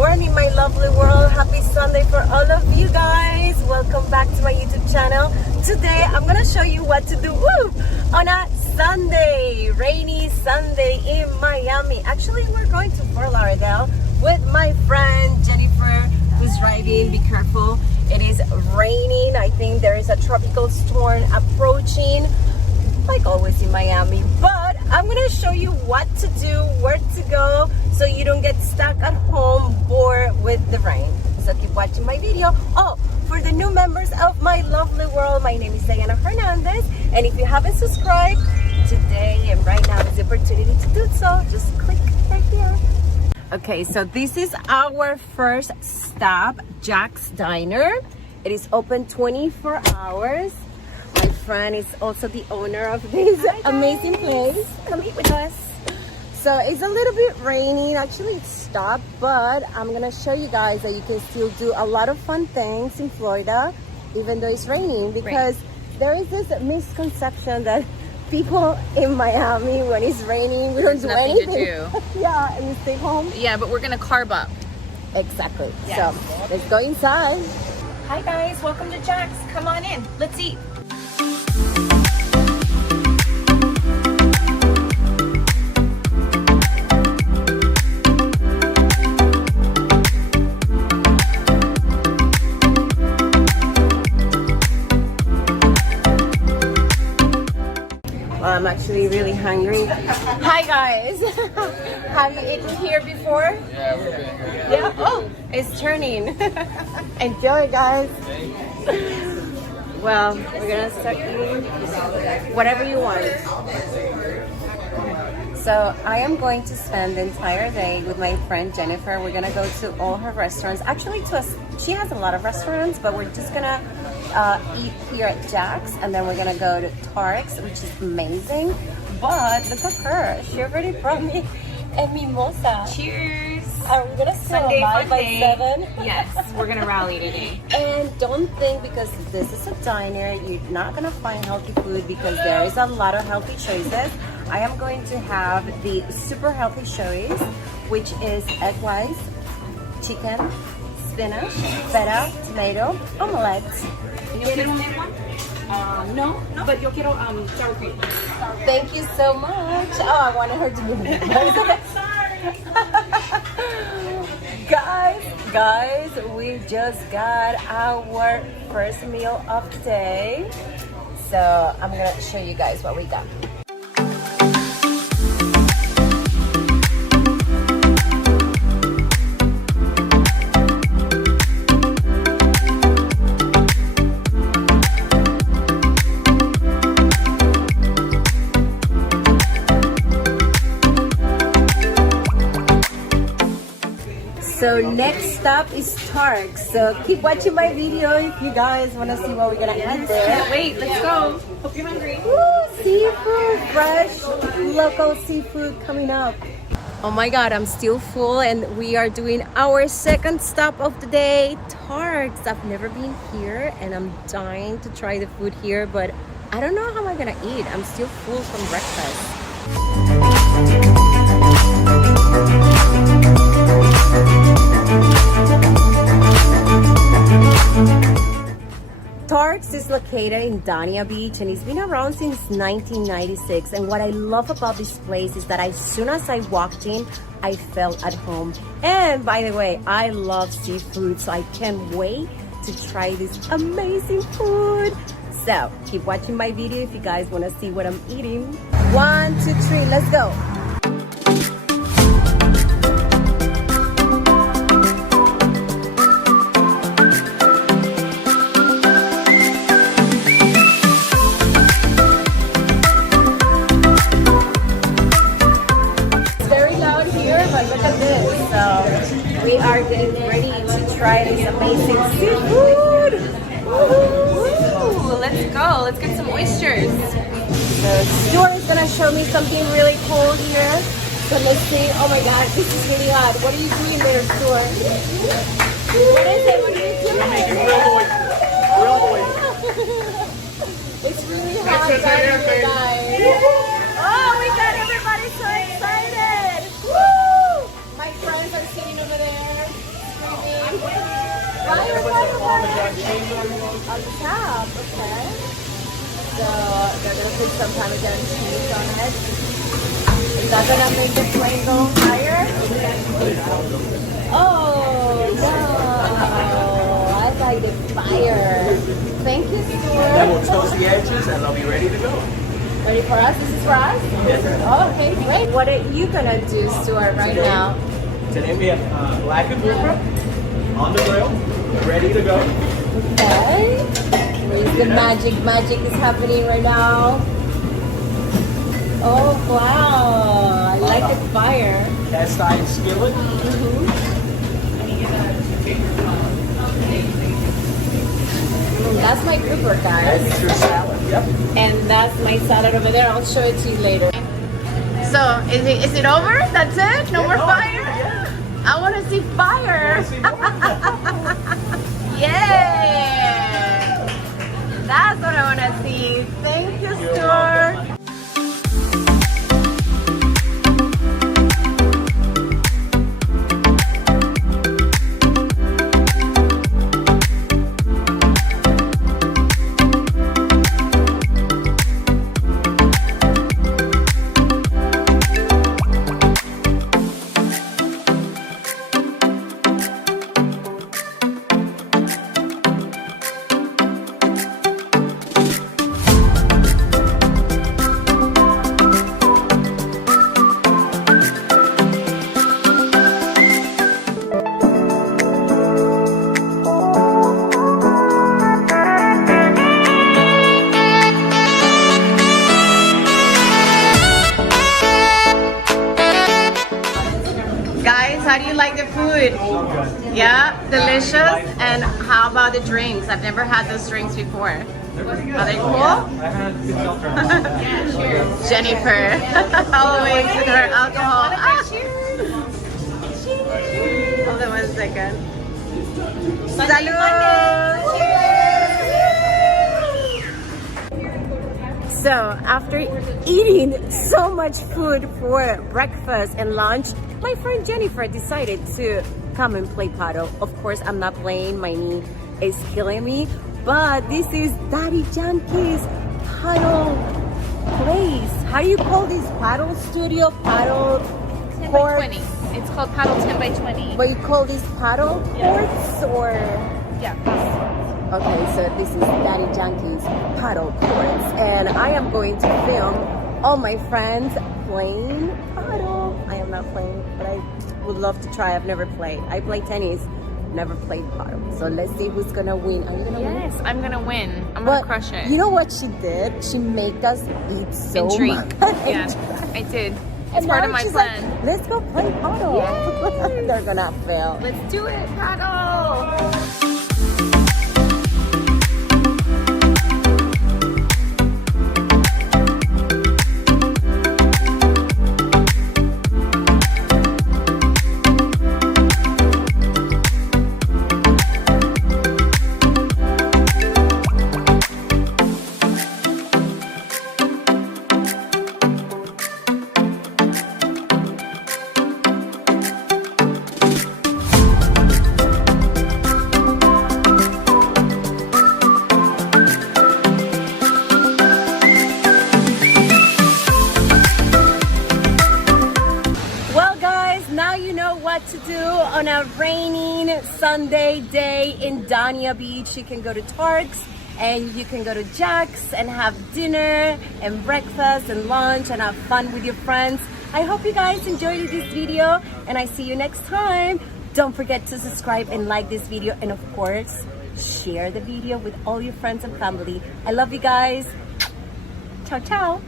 morning, my lovely world. Happy Sunday for all of you guys. Welcome back to my YouTube channel. Today I'm gonna show you what to do on a Sunday, rainy Sunday in Miami. Actually, we're going to Fort Lauderdale with my friend Jennifer, who's driving. Be careful, it is raining. I think there is a tropical storm approaching, like always in Miami. But I'm gonna show you what to do, where to go, so you don't get stuck at home bored with the rain. So keep watching my video. Oh, for the new members of my lovely world, my name is Dania Hernandez, and if you haven't subscribed, today and right now is the opportunity to do so. Just click right here. Okay, so this is our first stop, Jack's Diner. It is open 24 hours. My friend is also the owner of this amazing place. Come eat with us. So it's a little bit raining. Actually, it stopped, but I'm gonna show you guys that you can still do a lot of fun things in Florida, even though it's raining, because there is this misconception that people in Miami, when it's raining, we don't do anything. To do. Yeah, and we stay home. Yeah, but we're gonna carb up. Exactly. Yes. So let's go inside. Hi guys, welcome to Jack's. Come on in. Let's eat. I'm actually really hungry. Hi guys! Have you eaten here before? Yeah, we've been here. Yeah? Oh, it's turning. Enjoy, guys. Well, we're gonna start eating whatever you want. So I am going to spend the entire day with my friend Jennifer. We're gonna go to all her restaurants. Actually, she has a lot of restaurants, but we're just gonna eat here at Jack's, and then we're gonna go to Tark's, which is amazing. But look at her, she already brought me a mimosa. Cheers! Are we gonna still Sunday alive by day. 7? Yes, we're gonna rally today. And don't think because this is a diner, you're not gonna find healthy food, because there is a lot of healthy choices. I am going to have the super healthy choice, which is egg whites, chicken, spinach, feta, tomato, omelette. ¿Yo quiero un one? No, but yo quiero sour cream. Thank you so much. Oh, I wanted her to do it. Guys, we just got our first meal of the day. So I'm gonna show you guys what we got. So next stop is Tark's. So keep watching my video if you guys want to see what we're gonna eat there. Wait, let's go. Hope you're hungry. Woo, seafood, fresh, local seafood coming up. Oh my God, I'm still full, and we are doing our second stop of the day, Tark's. I've never been here, and I'm dying to try the food here, but I don't know how I'm gonna eat. I'm still full from breakfast. Tark's is located in Dania Beach, and it's been around since 1996. And what I love about this place is that as soon as I walked in, I felt at home. And by the way, I love seafood, so I can't wait to try this amazing food. So keep watching my video if you guys want to see what I'm eating. 1, 2, 3, let's go. We are getting ready to try this amazing seafood. Ooh, let's go. Let's get some oysters. The store is gonna show me something really cool here. So let's see. Oh my God, this is really hot. What are you doing there, store? What is it? What are you doing? We're making grilled oysters. It's really hot down here, guys. Oh, we got everybody so excited. Woo! My friends are sitting over there. on the top, okay. So they're gonna put some Parmesan cheese on it. Is that gonna make the flame go higher? Oh no! I like the fire. Thank you, Then Stuart. we'll toast the edges and they'll be ready to go. Ready for us? This is for us? Yes. Oh, okay, great. What are you gonna do, Stuart, right now? Today we have blackened grouper on the grill, ready to go. Okay. Where's the magic? Magic is happening right now. Oh wow! I like the fire. Cast iron skillet. That's my grouper, guys. That's your salad. Yep. And that's my salad over there. I'll show it to you later. So, is it over? That's it? No more fire? Yeah. I want to see fire. Yay! That's what I want to see. Thank you, Stuart. Guys, how do you like the food? Yeah, delicious. And how about the drinks? I've never had those drinks before. Are they cool? Yeah, cheers. Jennifer, always with her alcohol. Ah. Hold on 1 second. Salud! So, after eating so much food for breakfast and lunch, my friend Jennifer decided to come and play paddle. Of course, I'm not playing, my knee is killing me, but this is Daddy Yankee's paddle place. How do you call this? Paddle studio? Paddle 10 court? by 20. It's called paddle 10 by 20. But you call these paddle courts or? Yeah. Okay, so this is Daddy Yankee's paddle courts, and I am going to film all my friends playing paddle. I am not playing, but I would love to try. I've never played. I play tennis, never played paddle. So let's see who's gonna win. Are you gonna win? Yes, I'm gonna win. I'm But gonna crush it. you know what she did? She made us eat so Intrigue. much. Yeah, I did. It's And part now of my she's plan. like, let's go play paddle. They're gonna fail. Let's do it, paddle! What to do on a raining Sunday day in Dania Beach. You can go to Tarks and you can go to Jack's and have dinner and breakfast and lunch and have fun with your friends. I hope you guys enjoyed this video and I see you next time. Don't forget to subscribe and like this video, and of course share the video with all your friends and family. I love you guys. Ciao ciao.